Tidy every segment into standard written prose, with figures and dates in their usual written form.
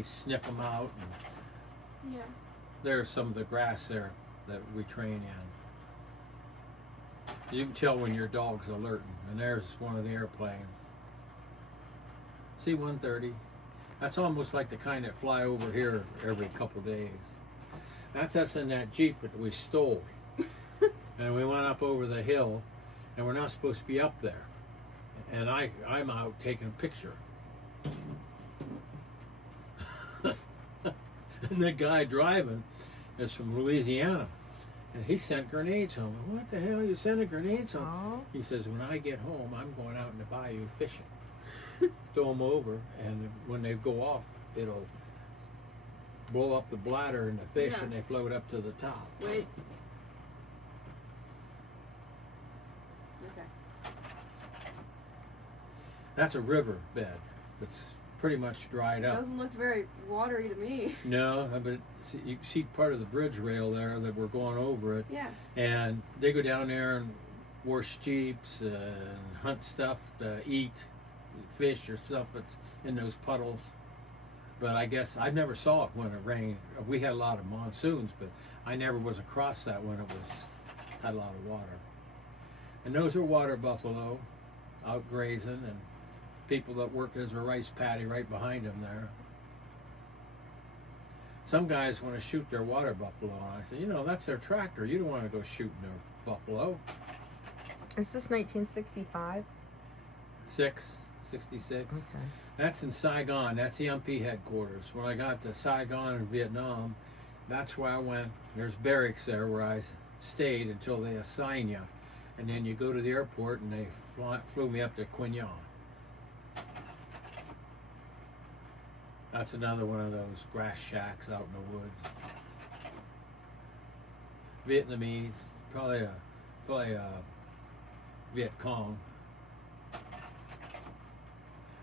they sniff them out. And Yeah. there's some of the grass there that we train in. You can tell when your dog's alerting. And there's one of the airplanes. C-130. That's almost like the kind that fly over here every couple days. That's us in that Jeep that we stole. And we went up over the hill, and we're not supposed to be up there. And I'm out taking a picture. And the guy driving is from Louisiana. And he sent grenades home. What the hell are you sending grenades home? Oh. He says, when I get home, I'm going out in the bayou fishing. Throw them over, and when they go off, it'll blow up the bladder and the fish, Yeah. and they float up to the top. Wait. Okay. That's a river bed. It's pretty much dried up. Doesn't look very watery to me. No, but you can see part of the bridge rail there that we're going over it. Yeah. And they go down there and wash jeeps and hunt stuff to eat, fish or stuff that's in those puddles. But I guess I never saw it when it rained. We had a lot of monsoons, but I never was across that when it had a lot of water. And those are water buffalo out grazing, and people that work as a rice paddy right behind them there. Some guys want to shoot their water buffalo, and I say, that's their tractor. You don't want to go shooting their buffalo. Is this 1965? 66. Okay. That's in Saigon. That's the MP headquarters. When I got to Saigon in Vietnam, that's where I went. There's barracks there where I stayed until they assign you. And then you go to the airport, and they flew me up to Quy Nhon. That's another one of those grass shacks out in the woods. Vietnamese, probably a Viet Cong.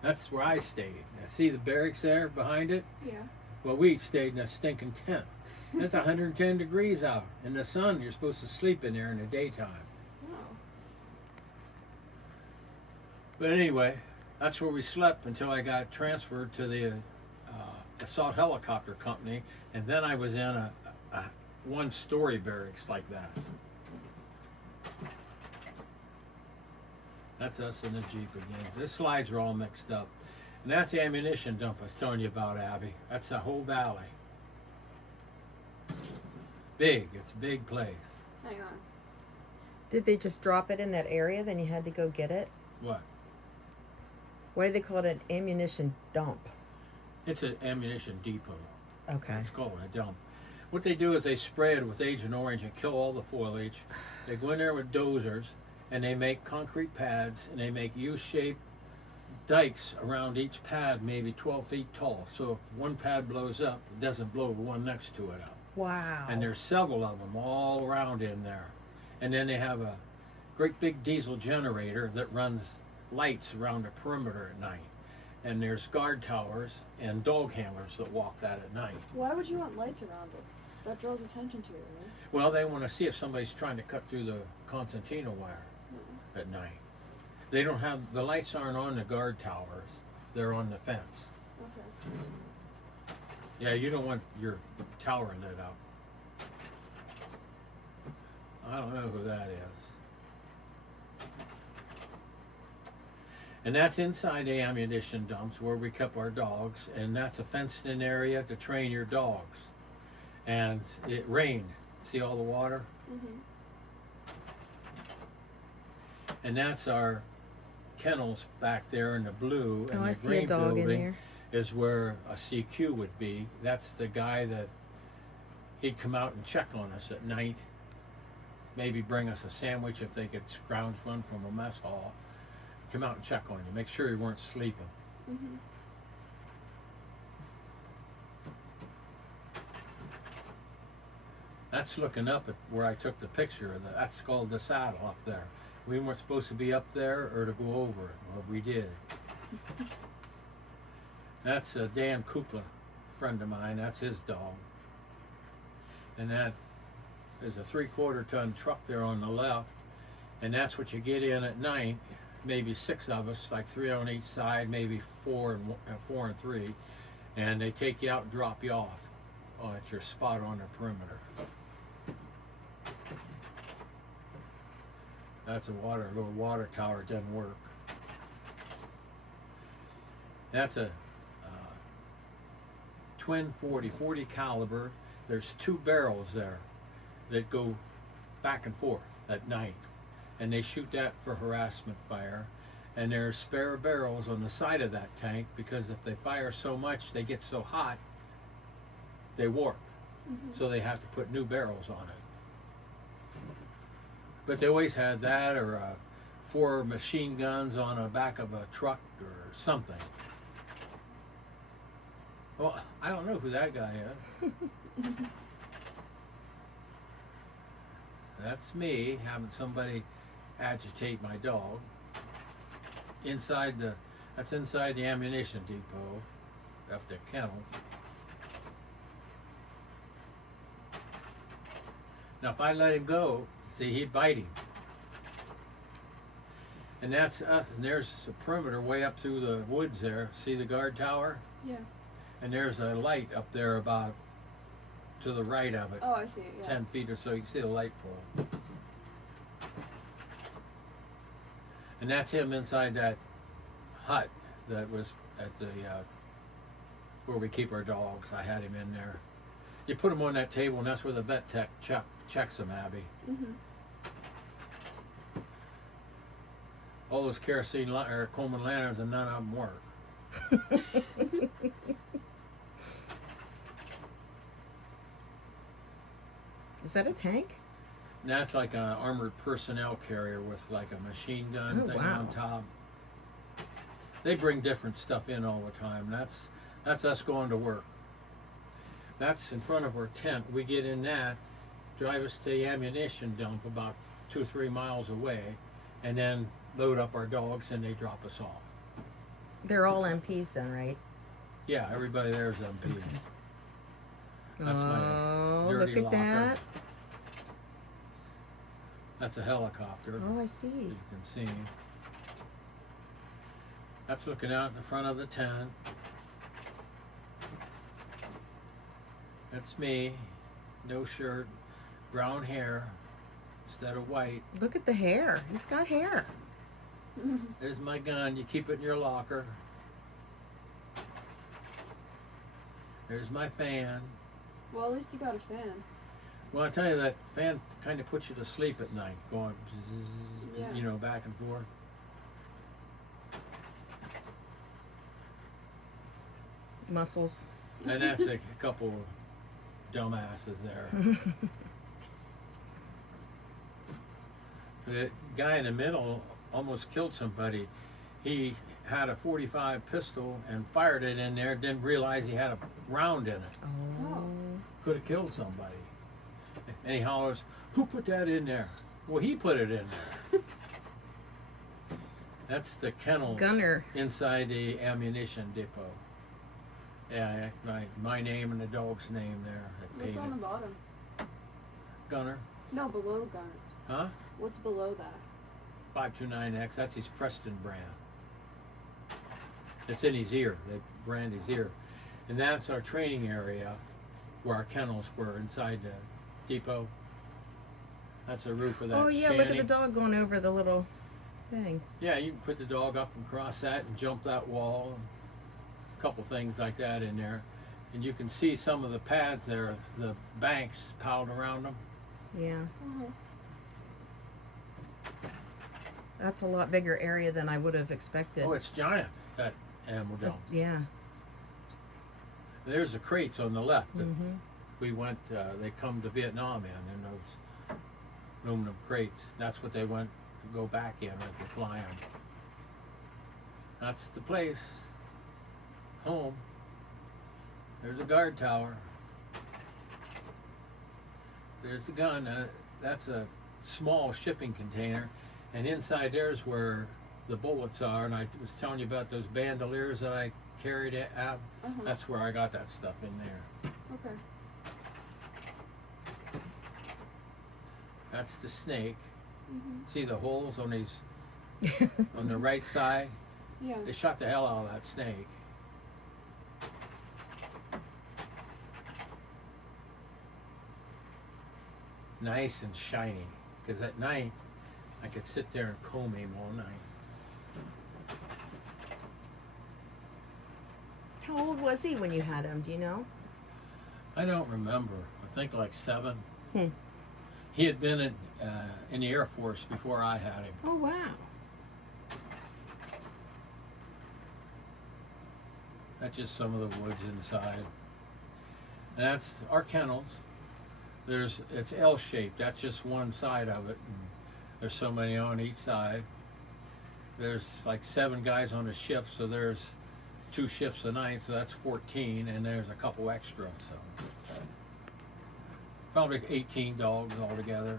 That's where I stayed. Now, see the barracks there behind it? Yeah. Well, we stayed in a stinking tent. It's 110 degrees out. In the sun, you're supposed to sleep in there in the daytime. Oh. But anyway, that's where we slept until I got transferred to the assault helicopter company, and then I was in a one-story barracks like that. That's us in the Jeep again. The slides are all mixed up. And that's the ammunition dump I was telling you about, Abby. That's the whole valley. Big. It's a big place. Hang on. Did they just drop it in that area, then you had to go get it? What? Why do they call it an ammunition dump? It's an ammunition depot. Okay. It's called a dump. What they do is they spray it with Agent Orange and kill all the foliage. They go in there with dozers, and they make concrete pads, and they make U-shaped dikes around each pad, maybe 12 feet tall. So if one pad blows up, it doesn't blow the one next to it up. Wow. And there's several of them all around in there. And then they have a great big diesel generator that runs lights around the perimeter at night. And there's guard towers and dog handlers that walk that at night. Why would you want lights around it? That draws attention to it, right? Well, they want to see if somebody's trying to cut through the concertina wire at night. They don't have, the lights aren't on the guard towers. They're on the fence. Okay. Yeah, you don't want your tower lit up. I don't know who that is. And that's inside the ammunition dumps where we kept our dogs, and that's a fenced-in area to train your dogs. And it rained. See all the water? Mm-hmm. And that's our kennels back there in the blue. And I the see green a dog in building there. is where a CQ would be. That's the guy that he'd come out and check on us at night. Maybe bring us a sandwich if they could scrounge one from a mess hall. Come out and check on you. Make sure you weren't sleeping. Mm-hmm. That's looking up at where I took the picture. That's called the saddle up there. We weren't supposed to be up there or to go over it, or we did. That's Dan Kukla, friend of mine. That's his dog. And that is a 3/4 ton truck there on the left. And that's what you get in at night. Maybe 6 of us, like 3 on each side, maybe 4 and 3. and they take you out and drop you off at your spot on the perimeter. That's a little water tower. It doesn't work. That's a twin 40 caliber. There's 2 barrels there that go back and forth at night, and they shoot that for harassment fire. And there's spare barrels on the side of that tank, because if they fire so much, they get so hot, they warp. So they have to put new barrels on it. But they always had that, or 4 machine guns on the back of a truck or something. Well, I don't know who that guy is. That's me having somebody agitate my dog. That's inside the ammunition depot, up the kennels. Now, if I let him go, see, he'd bite him. And that's us. And there's a perimeter way up through the woods there. See the guard tower? Yeah. And there's a light up there about to the right of it. Oh, I see it, yeah. 10 feet or so, you can see the light pole. And that's him inside that hut that was at the where we keep our dogs. I had him in there. You put him on that table, and that's where the vet tech checks him, Abby. All those kerosene or Coleman lanterns, and none of them work. Is that a tank? And that's like an armored personnel carrier with like a machine gun thing on top. They bring different stuff in all the time. That's us going to work. That's in front of our tent. We get in that, drive us to the ammunition dump about 2-3 miles away, and then load up our dogs, and they drop us off. They're all MPs then, right? Yeah, everybody there's MP. Okay. That's my dirty look at locker. that. That's a helicopter. Oh, I see. You can see. That's looking out in the front of the tent. That's me. No shirt, brown hair instead of white. Look at the hair. He's got hair. There's my gun. You keep it in your locker. There's my fan. Well, at least you got a fan. Well, I tell you, that fan kind of puts you to sleep at night, going, zzz, Yeah. you know, back and forth. Muscles. And that's a couple of dumbasses there. The guy in the middle almost killed somebody. He had a .45 pistol and fired it in there, didn't realize he had a round in it. Oh. Could have killed somebody. And he hollers, "Who put that in there?" Well, he put it in there. That's the kennel Gunner. inside the ammunition depot. Yeah, my name and the dog's name there. What's on the bottom? Gunner. No, below Gunner. Huh? What's below that? 529X. That's his Preston brand. It's in his ear. They brand his ear. And that's our training area where our kennels were inside the depot. That's the roof of that Oh yeah, look at shanty. the dog going over the little thing. Yeah, you can put the dog up and cross that and jump that wall. A couple things like that in there. And you can see some of the pads there, the banks piled around them. Yeah. Uh-huh. That's a lot bigger area than I would have expected. Oh, it's giant, that animal dump. Yeah. There's the crates on the left that Mm-hmm. we went, they come to Vietnam in those aluminum crates. That's what they went to go back in if you fly them. That's the place. Home. There's a guard tower. There's the gun. That's a small shipping container. And inside there's where the bullets are. And I was telling you about those bandoliers that I carried out. Uh-huh. That's where I got that stuff in there. Okay. That's the snake. Mm-hmm. See the holes on these on the right side? Yeah. They shot the hell out of that snake. nice and shiny. Because at night, I could sit there and comb him all night. How old was he when you had him? Do you know? I don't remember. I think like 7. Hmm. He had been in the Air Force before I had him. Oh wow. That's just some of the woods inside. And that's our kennels. It's L-shaped. That's just one side of it. And there's so many on each side. There's like 7 guys on a shift, so there's 2 shifts a night, so that's 14, and there's a couple extra, so probably 18 dogs altogether.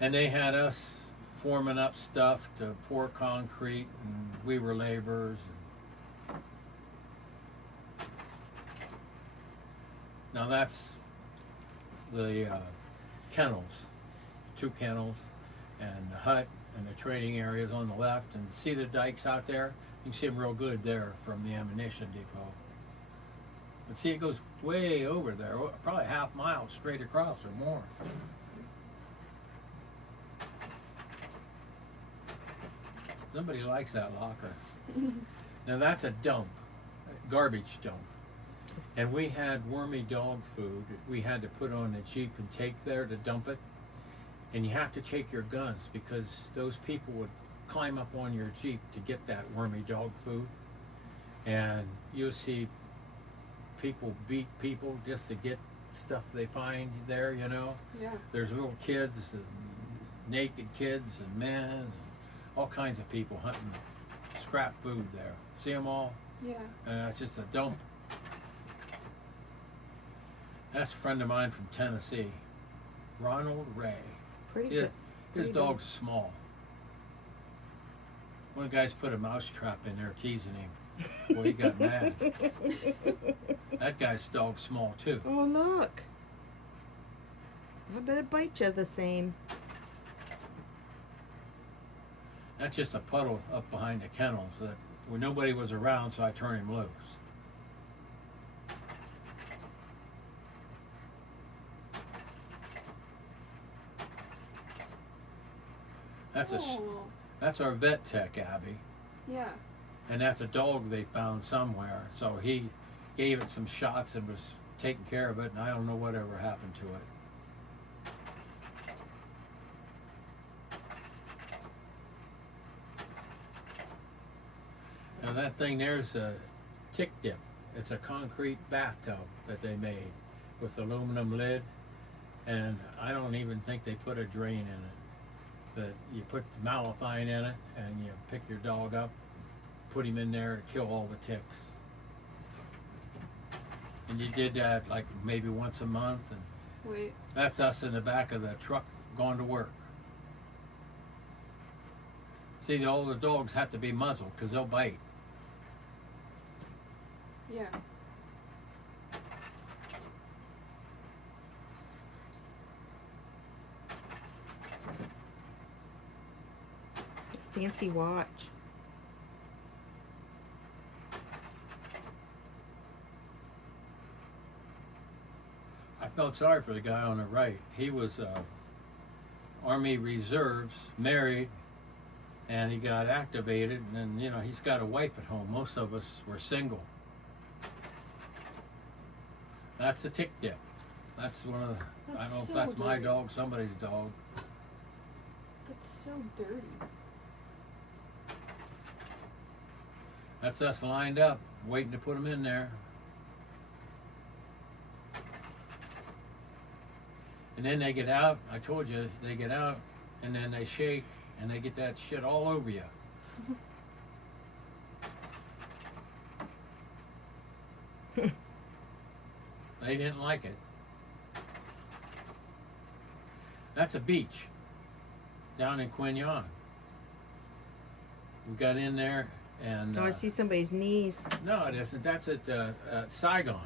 And they had us forming up stuff to pour concrete, and we were laborers. Now that's the kennels, 2 kennels, and the hut and the training areas on the left. And see the dikes out there? You can see them real good there from the ammunition depot. But see, it goes way over there, probably half mile straight across or more. Somebody likes that locker. Now that's a dump, a garbage dump. And we had wormy dog food we had to put on a Jeep and take there to dump it. And you have to take your guns because those people would climb up on your Jeep to get that wormy dog food. And you'll see people beat people just to get stuff they find there, you know. Yeah. There's little kids and naked kids and men and all kinds of people hunting scrap food there. See them all? Yeah. And that's just a dump. That's a friend of mine from Tennessee, Ronald Ray. Pretty His, good. his Pretty dog's small. One of the guys put a mouse trap in there teasing him. Boy, he got mad. That guy's dog's small too. Oh look. I bet it bite you the same. That's just a puddle up behind the kennels that when nobody was around, so I turned him loose. Oh. That's our vet tech, Abby. Yeah. And that's a dog they found somewhere. So he gave it some shots and was taking care of it, and I don't know whatever happened to it. Now that thing there's a tick dip. It's a concrete bathtub that they made with aluminum lid, and I don't even think they put a drain in it. But you put the malathion in it, and you pick your dog up, put him in there to kill all the ticks. And you did that like maybe once a month, and Wait. that's us in the back of the truck going to work. See, all the dogs have to be muzzled because they'll bite. Yeah. Fancy watch. I felt sorry for the guy on the right. He was Army Reserves, married, and he got activated, and you know, he's got a wife at home. Most of us were single. That's the tick dip. That's one of the, I don't know if so that's my dirty. dog, somebody's dog. That's so dirty. That's us lined up, waiting to put them in there. And then they get out, I told you, they get out, and then they shake, and they get that shit all over you. They didn't like it. That's a beach down in Quignon. We got in there and... Oh, I see somebody's knees. No, it isn't. That's at Saigon.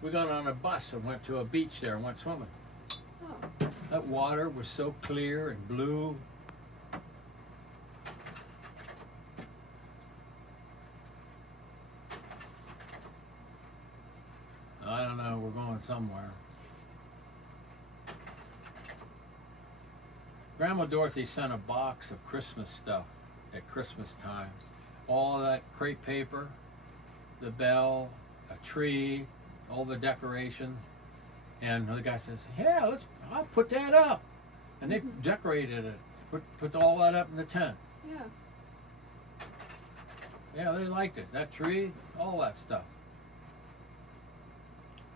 We got on a bus and went to a beach there and went swimming. Oh. That water was so clear and blue. I don't know, we're going somewhere. Grandma Dorothy sent a box of Christmas stuff at Christmas time. All of that crepe paper, the bell, a tree, all the decorations. And the guy says, "Yeah, I'll put that up." And they decorated it, put all that up in the tent. Yeah. Yeah, they liked it. That tree, all that stuff.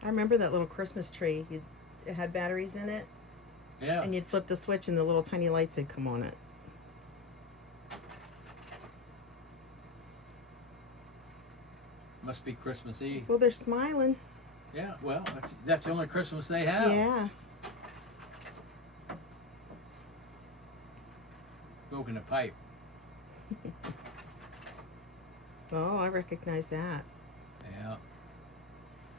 I remember that little Christmas tree. It had batteries in it, Yeah. and you'd flip the switch, and the little tiny lights would come on it. Must be Christmas Eve. Well, they're smiling. Yeah, well, that's the only Christmas they have. Yeah. Smoking a pipe. Oh, I recognize that. Yeah.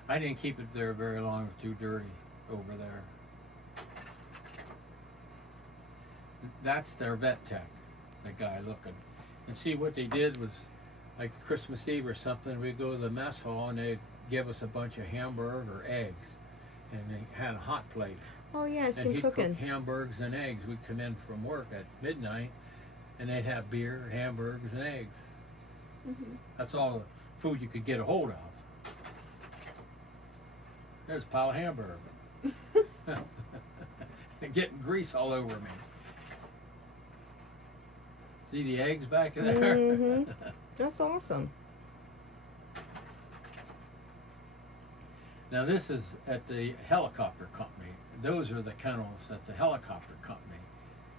I didn't keep it there very long. It was too dirty over there. That's their vet tech, the guy looking. And see, what they did was, like Christmas Eve or something, we'd go to the mess hall and they'd give us a bunch of hamburger or eggs. And they had a hot plate. Oh yeah, I And see he'd cooking. cook hamburgers and eggs. We'd come in from work at midnight and they'd have beer, hamburgers, and eggs. Mhm. That's all the food you could get a hold of. There's a pile of hamburger. Getting grease all over me. See the eggs back there? Mhm. That's awesome. Now this is at the helicopter company. Those are the kennels at the helicopter company.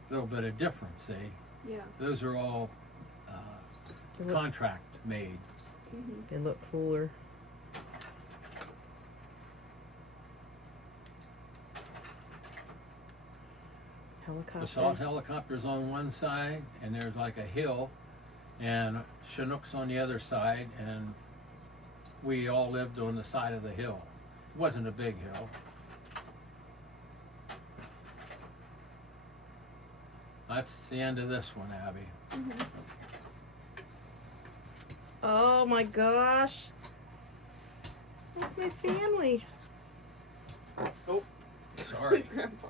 A little bit of difference, see? Yeah. Those are all They look, contract made. Mhm. they look cooler. The Helicopters. Assault helicopter's on one side, and there's like a hill, and Chinook's on the other side, and we all lived on the side of the hill. It wasn't a big hill. That's the end of this one, Abby. Mhm. Oh my gosh. That's my family. Oh, sorry. Grandpa.